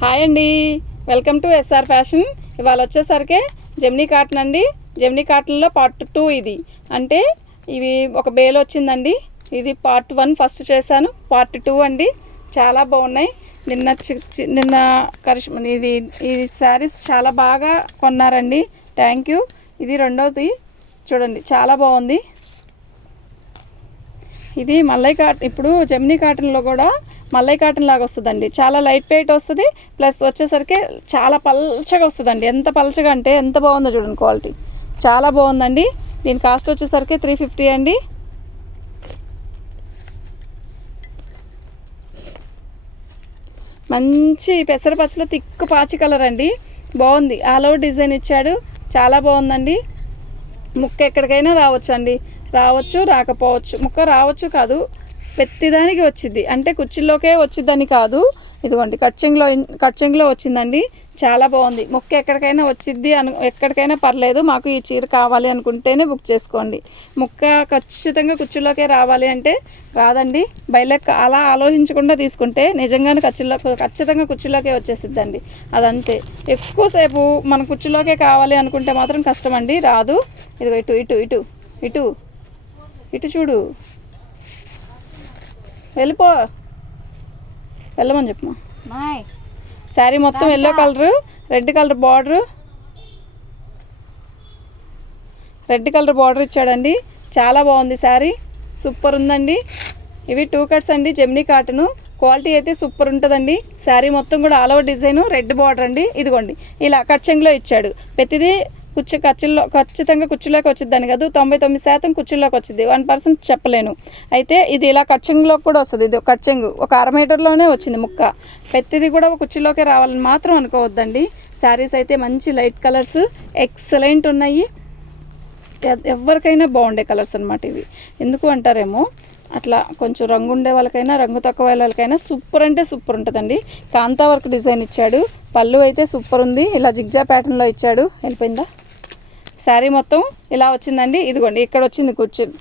Hi అండి, welcome to SR fashion. ఇవాళ వచ్చేసరికి జెమినీ కాటన్ అండి. జెమినీ కాటన్లో పార్ట్ 2 ఇది. అంటే ఇవి ఒక బేల్ వచ్చిందండి. ఇది పార్ట్ 1 ఫస్ట్ చేశాను, పార్ట్ 2 అండి. చాలా బాగున్నాయి. నిన్న ఈ శారీస్ చాలా బాగా కొన్నారండి. Thank you. ఇది రెండోది చూడండి, చాలా బాగుంది. ఇది మల్లై కాటన్. ఇప్పుడు జెమినీ కాటన్లో కూడా మల్లై కాటన్ లాగా వస్తుందండి. చాలా లైట్ వెయిట్ వస్తుంది, ప్లస్ వచ్చేసరికి చాలా పల్చగా వస్తుందండి. ఎంత పల్చగా అంటే ఎంత బాగుందో చూడండి, క్వాలిటీ చాలా బాగుందండి. దీని కాస్ట్ వచ్చేసరికి 350 అండి. మంచి పెసరపచ్చలో తిక్కు పాచి కలర్ అండి. బాగుంది. ఆల్ ఓవర్ డిజైన్ ఇచ్చాడు, చాలా బాగుందండి. ముక్క ఎక్కడికైనా రావచ్చు అండి, రావచ్చు రాకపోవచ్చు. ముక్క రావచ్చు కాదు, ప్రతిదానికి వచ్చింది. అంటే కుర్చీల్లోకే వచ్చిద్దని కాదు. ఇదిగోండి కట్చింగ్లో వచ్చిందండి. చాలా బాగుంది. ముక్క ఎక్కడికైనా వచ్చిద్ది ఎక్కడికైనా పర్లేదు. మాకు ఈ చీర కావాలి అనుకుంటేనే బుక్ చేసుకోండి. ముక్క ఖచ్చితంగా కుర్చీలోకే రావాలి అంటే రాదండి. బయలెక్క అలా ఆలోచించకుండా తీసుకుంటే నిజంగానే ఖచ్చితంగా కుర్చీలోకే వచ్చేసిద్దండి. అదంతే. ఎక్కువసేపు మన కుర్చీలోకే కావాలి అనుకుంటే మాత్రం కష్టమండి, రాదు. ఇదిగో ఇటు ఇటు ఇటు ఇటు ఇటు చూడు, వెళ్ళిపో, వెళ్ళమని చెప్పమా. శారీ మొత్తం yellow colour, red colour border ఇచ్చాడండి. చాలా బాగుంది శారీ, సూపర్ ఉందండి. ఇవి 2 కట్స్ అండి, జెమినీ కాటను. క్వాలిటీ అయితే సూపర్ ఉంటుందండి. శారీ మొత్తం కూడా all over design, red border అండి. ఇదిగోండి ఇలా కట్చెంగ్లో ఇచ్చాడు. ప్రతిదీ ఖచ్చితంగా కుర్చీలోకి వచ్చిద్దని కాదు, 99% కుర్చీలోకి వచ్చింది, 1% చెప్పలేను. అయితే ఇది ఇలా కట్చెంగ్లో కూడా వస్తుంది. ఇది కట్చెంగ్ ఒక 1/2 మీటర్లోనే వచ్చింది ముక్క. ప్రతిదీ కూడా కుర్చీలోకి రావాలని మాత్రం అనుకోవద్దండి. శారీస్ అయితే మంచి లైట్ కలర్స్ ఎక్సలెంట్ ఉన్నాయి. ఎవరికైనా బాగుండే కలర్స్ అనమాట ఇవి. ఎందుకు అంటారేమో, అట్లా కొంచెం రంగు ఉండే వాళ్ళకైనా రంగు తక్కువ వాళ్ళకైనా సూపర్ అంటే సూపర్ ఉంటుందండి. కాంతా వర్క్ డిజైన్ ఇచ్చాడు. పళ్ళు అయితే సూపర్ ఉంది. ఇలా జిగ్జా ప్యాటర్న్లో ఇచ్చాడు. వెళ్ళిపోయిందా. శారీ మొత్తం ఇలా వచ్చిందండి. ఇదిగోండి ఇక్కడ వచ్చింది,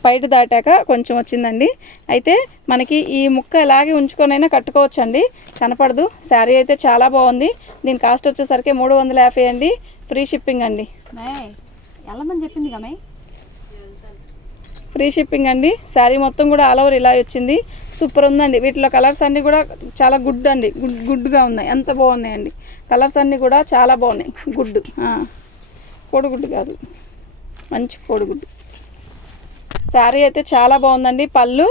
బయట దాటాక కొంచెం వచ్చిందండి. అయితే మనకి ఈ ముక్క ఇలాగే ఉంచుకొనైనా కట్టుకోవచ్చండి, కనపడదు. శారీ అయితే చాలా బాగుంది. దీని కాస్ట్ వచ్చేసరికి 350 అండి. ఫ్రీ షిప్పింగ్ అండి. వెళ్ళమని చెప్పింది కదా, ఫ్రీ షిప్పింగ్ అండి. శారీ మొత్తం కూడా ఆల్ ఓవర్ ఇలా వచ్చింది. సూపర్ ఉందండి. వీటిలో కలర్స్ అన్నీ కూడా చాలా గుడ్ అండి, గుడ్గా ఉన్నాయి. ఎంత బాగున్నాయండి కలర్స్ అన్నీ కూడా, చాలా బాగున్నాయి. గుడ్ కోడిగుడ్డు కాదు, మంచి కోడిగుడ్డు. శారీ అయితే చాలా బాగుందండి. పళ్ళు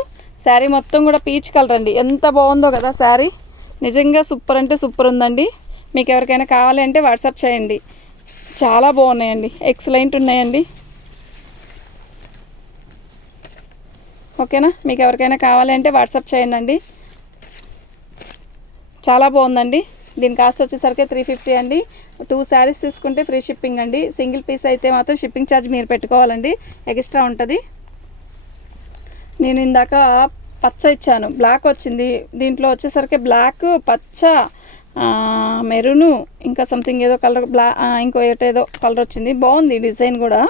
శారీ మొత్తం కూడా పీచ్ కలర్ అండి. ఎంత బాగుందో కదా శారీ, నిజంగా సూపర్ అంటే సూపర్ ఉందండి. మీకు ఎవరికైనా కావాలి అంటే వాట్సాప్ చేయండి. చాలా బాగున్నాయండి, ఎక్సలెంట్ ఉన్నాయండి. ఓకేనా, మీకు ఎవరికైనా కావాలి అంటే వాట్సాప్ చేయండి. చాలా బాగుందండి. దీని కాస్ట్ వచ్చేసరికి 350 అండి. 2 శారీస్ తీసుకుంటే ఫ్రీ షిప్పింగ్ అండి. సింగిల్ పీస్ అయితే మాత్రం షిప్పింగ్ ఛార్జ్ మీరు పెట్టుకోవాలండి, ఎక్స్ట్రా ఉంటుంది. నేను ఇందాక పచ్చ ఇచ్చాను, బ్లాక్ వచ్చింది. దీంట్లో వచ్చేసరికి బ్లాక్, పచ్చ, మెరూను, ఇంకా సంథింగ్ ఏదో కలర్ ఇంకో ఏదో కలర్ వచ్చింది. బాగుంది డిజైన్ కూడా.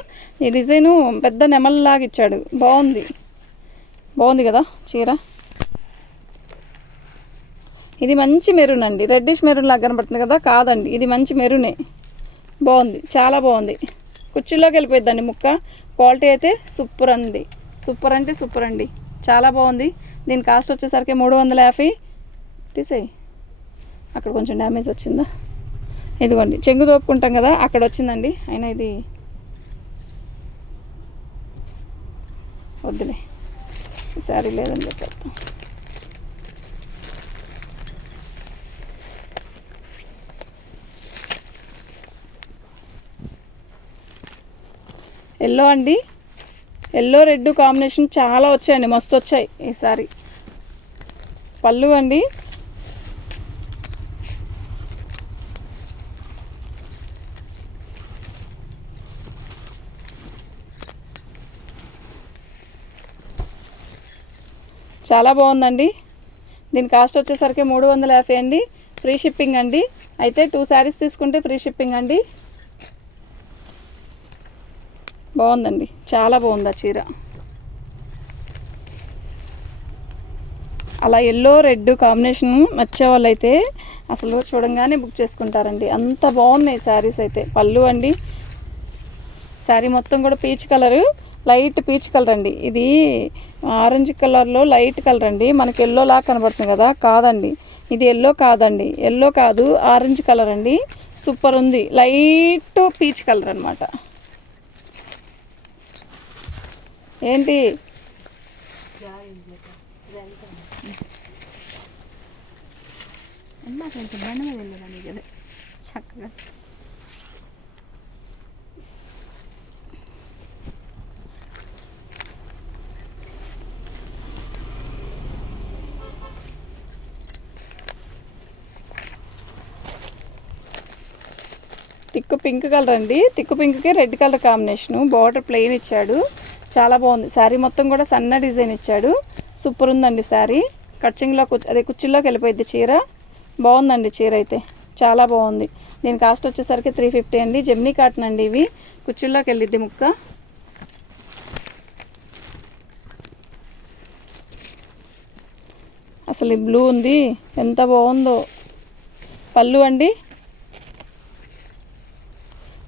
ఈ డిజైను పెద్ద నెమల్లాగా ఇచ్చాడు. బాగుంది కదా చీర. ఇది మంచి మెరూన్ అండి, రెడ్డిష్ మెరూన్ లాగా కనబడుతుంది కదా, కాదండి ఇది మంచి మెరూనే. బాగుంది, చాలా బాగుంది. కుర్చీలోకి వెళ్ళిపోద్దండి ముక్క. క్వాలిటీ అయితే సూపర్ అండి, సూపర్ అంటే సూపర్ అండి, చాలా బాగుంది. దీని కాస్ట్ వచ్చేసరికి 350. తీసేయి, అక్కడ కొంచెం డ్యామేజ్ వచ్చిందా. ఇదిగోండి చెంగు దోపుకుంటాం కదా, అక్కడ వచ్చిందండి. అయినా ఇది వద్దులే, శారీ లేదని చెప్పేస్తాం. ఎల్లో అండి, ఎల్లో రెడ్ కాంబినేషన్ చాలా వచ్చాయండి, మస్తు వచ్చాయి ఈసారి. పళ్ళు అండి, చాలా బాగుందండి. దీని కాస్ట్ వచ్చేసరికి 350 అండి. ఫ్రీ షిప్పింగ్ అండి. అయితే 2 శారీస్ తీసుకుంటే ఫ్రీ షిప్పింగ్ అండి. బాగుందండి, చాలా బాగుంది ఆ చీర. అలా ఎల్లో రెడ్ కాంబినేషన్ నచ్చే వాళ్ళైతే అసలు చూడంగానే బుక్ చేసుకుంటారండి, అంత బాగున్నాయి శారీస్ అయితే. పళ్ళు అండి, శారీ మొత్తం కూడా peach colour, light peach colour అండి. ఇది ఆరెంజ్ కలర్లో లైట్ కలర్ అండి, మనకి ఎల్లో లాగా కనబడుతుంది కదా, కాదండి ఇది ఎల్లో కాదండి, ఎల్లో కాదు ఆరెంజ్ కలర్ అండి. సూపర్ ఉంది, లైట్ పీచ్ కలర్ అనమాట. ఏంటి చక్కగా తిక్కు పింక్ కలర్ అండి, తిక్కు పింక్కి red colour combination. Border plain ఇచ్చాడు, చాలా బాగుంది. శారీ మొత్తం కూడా సన్న డిజైన్ ఇచ్చాడు, సూపర్ ఉందండి శారీ. కచ్చింగ్లో అదే కుచ్చిల్లోకి వెళ్ళిపోయింది చీర. బాగుందండి చీర అయితే, చాలా బాగుంది. దీని కాస్ట్ వచ్చేసరికి 350 అండి. జెమ్నీ కాటన్ అండి, ఇవి కుచ్చిల్లోకి వెళ్ళిద్ది ముక్క. అసలు ఈ బ్లూ ఉంది, ఎంత బాగుందో. పళ్ళు అండి,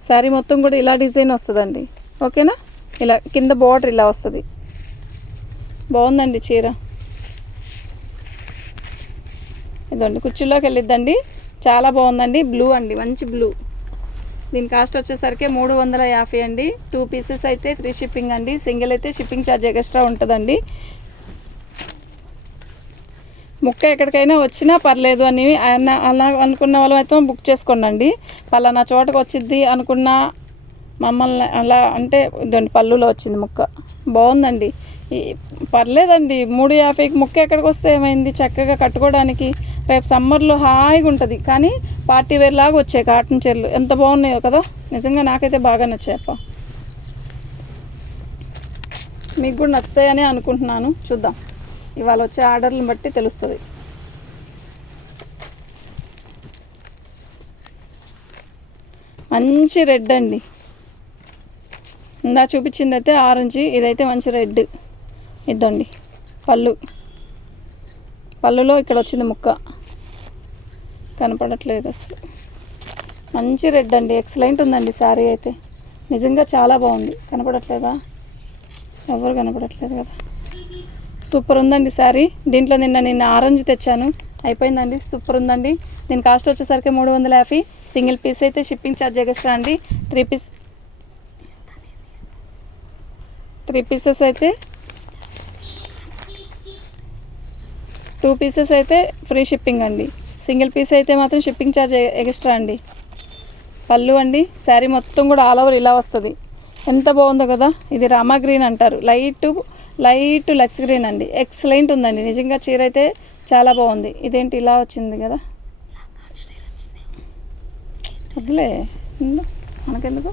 శారీ మొత్తం కూడా ఇలా డిజైన్ వస్తుందండి, ఓకేనా. ఇలా కింద బార్డర్ ఇలా వస్తుంది, బాగుందండి చీర. ఇదండి కుర్చీలోకి వెళ్ళిద్దండి, చాలా బాగుందండి. బ్లూ అండి, మంచి బ్లూ. దీని కాస్ట్ వచ్చేసరికి 350 అండి. 2 పీసెస్ అయితే ఫ్రీ షిప్పింగ్ అండి, సింగిల్ అయితే షిప్పింగ్ ఛార్జ్ ఎక్స్ట్రా ఉంటుందండి. ముక్క ఎక్కడికైనా వచ్చినా పర్లేదు అని అలా అనుకున్న వాళ్ళు అయితే బుక్ చేసుకోండి. పలానా చోటకు వచ్చింది అనుకున్న మమ్మల్ని అలా అంటే ఇదండి పళ్ళులో వచ్చింది ముక్క, బాగుందండి. పర్లేదండి, 350కి ముక్క ఎక్కడికి వస్తే ఏమైంది, చక్కగా కట్టుకోవడానికి రేపు సమ్మర్లో హాయిగా ఉంటుంది. కానీ పార్టీ వేర్ లాగా వచ్చాయి కాటన్ చీరలు, ఎంత బాగున్నాయో కదా, నిజంగా నాకైతే బాగా నచ్చాయప్ప. మీకు కూడా నచ్చుతాయని అనుకుంటున్నాను, చూద్దాం ఇవాళ వచ్చే ఆర్డర్లను బట్టి తెలుస్తుంది. మంచి రెడ్ అండి, ఇందా చూపించింది అయితే ఆరెంజ్, ఇదైతే మంచి రెడ్. ఇద్దండి పళ్ళులో ఇక్కడ వచ్చింది ముక్క, కనపడట్లేదు అసలు. మంచి రెడ్ అండి, ఎక్సలెంట్ ఉందండి శారీ అయితే, నిజంగా చాలా బాగుంది. కనపడట్లేదా, ఎవరు కనపడట్లేదు కదా. సూపర్ ఉందండి శారీ. దీంట్లో నిన్న ఆరెంజ్ తెచ్చాను, అయిపోయిందండి. సూపర్ ఉందండి. దీని కాస్ట్ వచ్చేసరికి 350. సింగిల్ పీస్ అయితే షిప్పింగ్ ఛార్జ్ ఎక్స్ట్రా అండి. 3 పీసెస్ అయితే 2 పీసెస్ అయితే ఫ్రీ షిప్పింగ్ అండి. సింగిల్ పీస్ అయితే మాత్రం షిప్పింగ్ ఛార్జ్ ఎక్స్ట్రా అండి. పళ్ళు అండి, శారీ మొత్తం కూడా ఆల్ ఓవర్ ఇలా వస్తుంది, ఎంత బాగుందో కదా. ఇది రామా గ్రీన్ అంటారు, లైట్ లక్స్ గ్రీన్ అండి, ఎక్సలెంట్ ఉందండి. నిజంగా చీర అయితే చాలా బాగుంది. ఇదేంటి ఇలా వచ్చింది కదా, వద్దులే మనకెందుకు.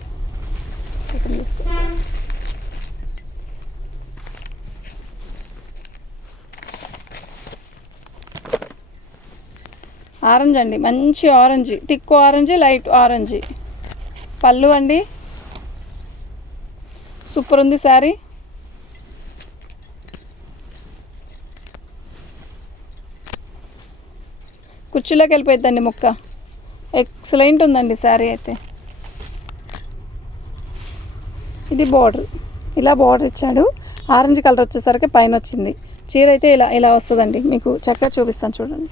ఆరెంజ్ అండి, మంచి orange, thick orange, light orange. పళ్ళు అండి, సూపర్ ఉంది శారీ. కుర్చీలోకి వెళ్ళిపోద్దండి ముక్క, ఎక్సలెంట్ ఉందండి శారీ అయితే. ఇది బార్డర్, ఇలా బార్డర్ ఇచ్చాడు. ఆరెంజ్ కలర్ వచ్చేసరికి పైన వచ్చింది. చీర అయితే ఇలా వస్తుందండి, మీకు చక్కగా చూపిస్తాను చూడండి.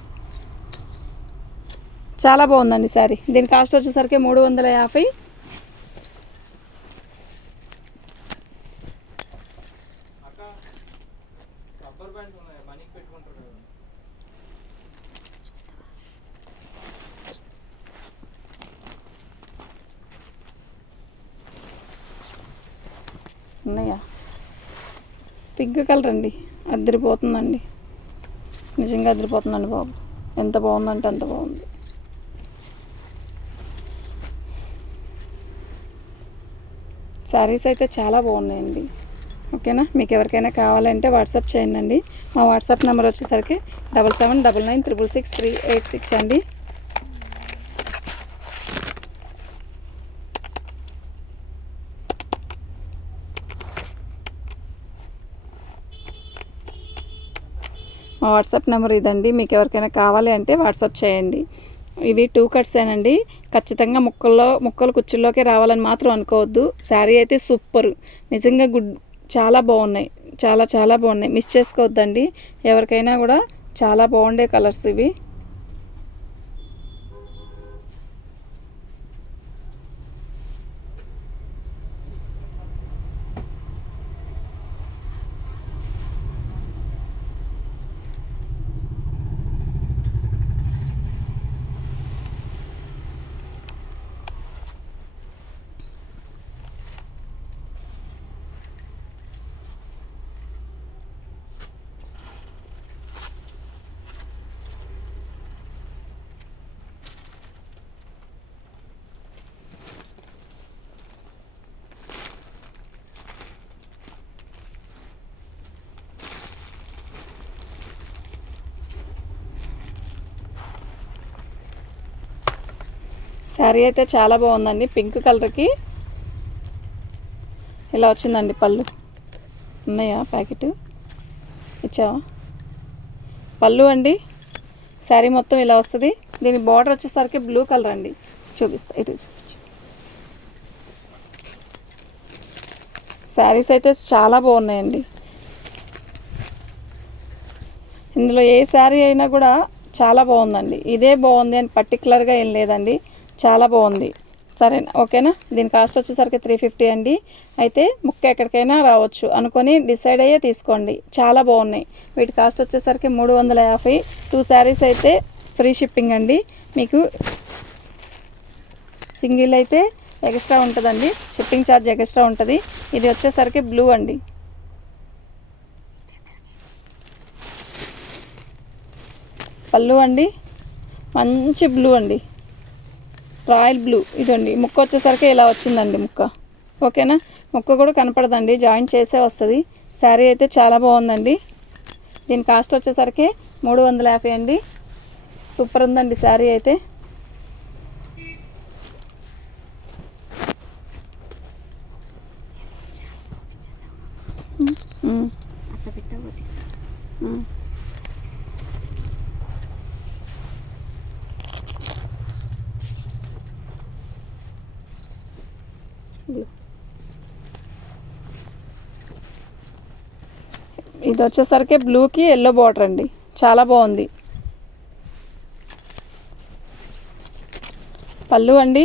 చాలా బాగుందండి శారీ. దీని కాస్ట్ వచ్చేసరికి 350. ఉన్నాయా, పింక్ కలర్ అండి, అదిరిపోతుందండి, నిజంగా అదిరిపోతుందండి బాబు. ఎంత బాగుందంటే అంత బాగుంది. శారీస్ అయితే చాలా బాగున్నాయండి, ఓకేనా. మీకు ఎవరికైనా కావాలంటే వాట్సాప్ చేయండి. మా వాట్సాప్ నెంబర్ వచ్చేసరికి 7799666386 అండి. మా వాట్సాప్ నెంబర్ ఇదండి. మీకు ఎవరికైనా కావాలి అంటే వాట్సాప్ చేయండి. ఇవి 2 కట్సేనండి. ఖచ్చితంగా ముక్కలు కుచ్చుల్లోకి రావాలని మాత్రం అనుకోవద్దు. శారీ అయితే సూపర్, నిజంగా చాలా బాగున్నాయి, చాలా చాలా బాగున్నాయి. మిస్ చేసుకోవద్దండి ఎవరికైనా కూడా. చాలా బాగుండే కలర్స్ ఇవి. శారీ అయితే చాలా బాగుందండి. పింక్ కలర్కి ఇలా వచ్చిందండి. పళ్ళు ఉన్నాయా? ప్యాకెట్ ఇచ్చావా? పళ్ళు అండి. శారీ మొత్తం ఇలా వస్తుంది. దీని బార్డర్ వచ్చేసరికి బ్లూ కలర్ అండి. చూపిస్తా, ఇటు శారీస్ అయితే చాలా బాగున్నాయండి. ఇందులో ఏ శారీ అయినా కూడా చాలా బాగుందండి. ఇదే బాగుంది అని పర్టికులర్గా ఏం లేదండి, చాలా బాగుంది. సరేనా? ఓకేనా? దీని కాస్ట్ వచ్చేసరికి 350 అండి. అయితే ముక్క ఎక్కడికైనా రావచ్చు అనుకొని డిసైడ్ అయ్యే తీసుకోండి. చాలా బాగున్నాయి. వీటి కాస్ట్ వచ్చేసరికి 350. 2 శారీస్ అయితే ఫ్రీ షిప్పింగ్ అండి. మీకు సింగిల్ అయితే ఎక్స్ట్రా ఉంటుందండి, షిప్పింగ్ ఛార్జ్ ఎక్స్ట్రా ఉంటుంది. ఇది వచ్చేసరికి బ్లూ అండి. పళ్ళు అండి, మంచి బ్లూ అండి, రాయల్ బ్లూ. ఇదండి ముక్క వచ్చేసరికి ఇలా వచ్చిందండి ముక్క. ఓకేనా? ముక్క కూడా కనపడదండి, జాయింట్ చేసే వస్తుంది. శారీ అయితే చాలా బాగుందండి. దీని కాస్ట్ వచ్చేసరికి 350 అండి. సూపర్ ఉందండి శారీ అయితే. ఇది వచ్చేసరికి బ్లూకి ఎల్లో బార్డర్ అండి, చాలా బాగుంది. పళ్ళు అండి,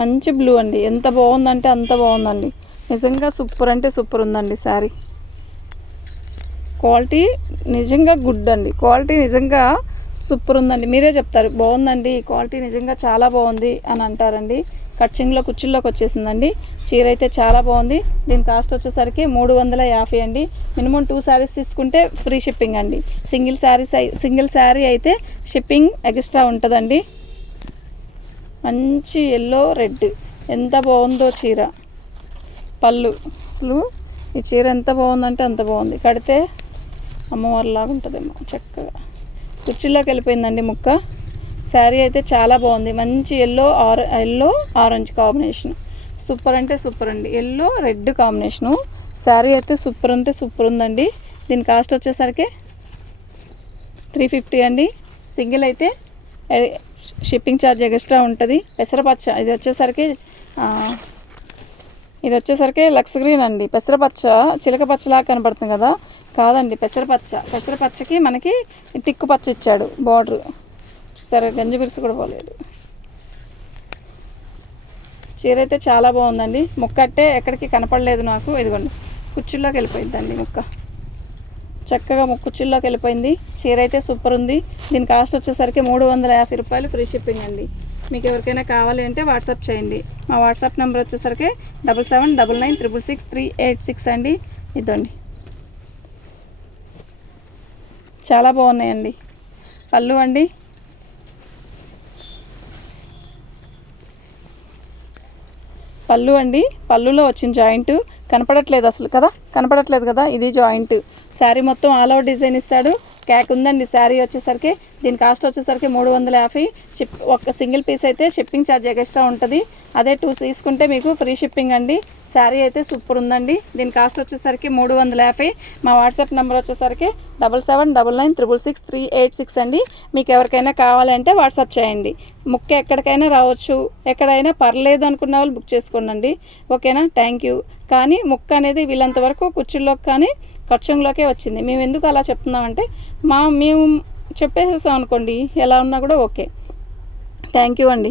మంచి బ్లూ అండి. ఎంత బాగుందంటే అంత బాగుందండి. నిజంగా సూపర్ అంటే సూపర్ ఉందండి శారీ. క్వాలిటీ నిజంగా గుడ్ అండి. క్వాలిటీ నిజంగా సూపర్ ఉందండి. మీరే చెప్తారు బాగుందండి, క్వాలిటీ నిజంగా చాలా బాగుంది అని అంటారండి. కట్చింగ్లో కుచ్చుల్లోకి వచ్చేసిందండి. చీర అయితే చాలా బాగుంది. దీని కాస్ట్ వచ్చేసరికి 350 అండి. మినిమం 2 శారీస్ తీసుకుంటే ఫ్రీ షిప్పింగ్ అండి. సింగిల్ శారీ అయితే షిప్పింగ్ ఎక్స్ట్రా ఉంటుందండి. మంచి ఎల్లో రెడ్, ఎంత బాగుందో చీర. పళ్ళు అసలు ఈ చీర ఎంత బాగుందంటే అంత బాగుంది. కడితే అమ్మవారిలాగా ఉంటుందేమో. చక్కగా కుర్చీలోకి వెళ్ళిపోయిందండి ముక్క. శారీ అయితే చాలా బాగుంది. మంచి ఎల్లో ఆరెంజ్ కాంబినేషన్. సూపర్ అంటే సూపర్ అండి. Yellow red combination. శారీ అయితే సూపర్ అంటే సూపర్ ఉందండి. దీని కాస్ట్ వచ్చేసరికి 350 అండి. సింగిల్ అయితే షిప్పింగ్ ఛార్జ్ ఎక్స్ట్రా ఉంటుంది. పెసరపచ్చ ఇది వచ్చేసరికి లక్స్ గ్రీన్ అండి. పెసరపచ్చ చిలక పచ్చలాగా కనపడుతుంది కదా, కాదండి పెసరపచ్చ. పెసరపచ్చకి మనకి తిక్కు పచ్చ ఇచ్చాడు బార్డర్. సరే, గంజి బిరుసు కూడా పోలేదు. చీర అయితే చాలా బాగుందండి. ముక్క అంటే ఎక్కడికి కనపడలేదు నాకు. ఇదిగోండి కుచ్చుల్లోకి వెళ్ళిపోయిందండి ముక్క. చక్కగా కుచ్చుల్లోకి వెళ్ళిపోయింది. చీర అయితే సూపర్ ఉంది. దీని కాస్ట్ వచ్చేసరికి 350 రూపాయలు ఫ్రీ షిప్పింగ్ అండి. మీకు ఎవరికైనా కావాలి అంటే వాట్సాప్ చేయండి. మా వాట్సాప్ నెంబర్ వచ్చేసరికి 7799666386 అండి. ఇదండి, చాలా బాగున్నాయండి. పళ్ళు అండి, పళ్ళులో వచ్చిన జాయింట్ కనపడట్లేదు అసలు కదా, కనపడట్లేదు కదా. ఇది జాయింట్. శారీ మొత్తం ఆల్ ఓవర్ డిజైన్ ఇస్తాడు. క్యాక్ ఉందండి శారీ వచ్చేసరికి. దీని కాస్ట్ వచ్చేసరికి 350. ఒక సింగిల్ పీస్ అయితే షిప్పింగ్ ఛార్జ్ ఎక్స్ట్రా ఉంటుంది. అదే 2 తీసుకుంటే మీకు ఫ్రీ షిప్పింగ్ అండి. శారీ అయితే సూపర్ ఉందండి. దీని కాస్ట్ వచ్చేసరికి 350. మా వాట్సాప్ నెంబర్ వచ్చేసరికి 7799966386 అండి. మీకు ఎవరికైనా కావాలంటే వాట్సాప్ చేయండి. ముక్క ఎక్కడికైనా రావచ్చు, ఎక్కడైనా పర్లేదు అనుకున్న వాళ్ళు బుక్ చేసుకోండి. ఓకేనా? Thank you. కానీ ముక్క అనేది వీళ్ళంతవరకు కుర్చీల్లోకి కానీ ఖర్చులోకే వచ్చింది. మేము ఎందుకు అలా చెప్తున్నామంటే మేము చెప్పేసేసాం అనుకోండి, ఎలా ఉన్నా కూడా ఓకే. థ్యాంక్ యూ అండి.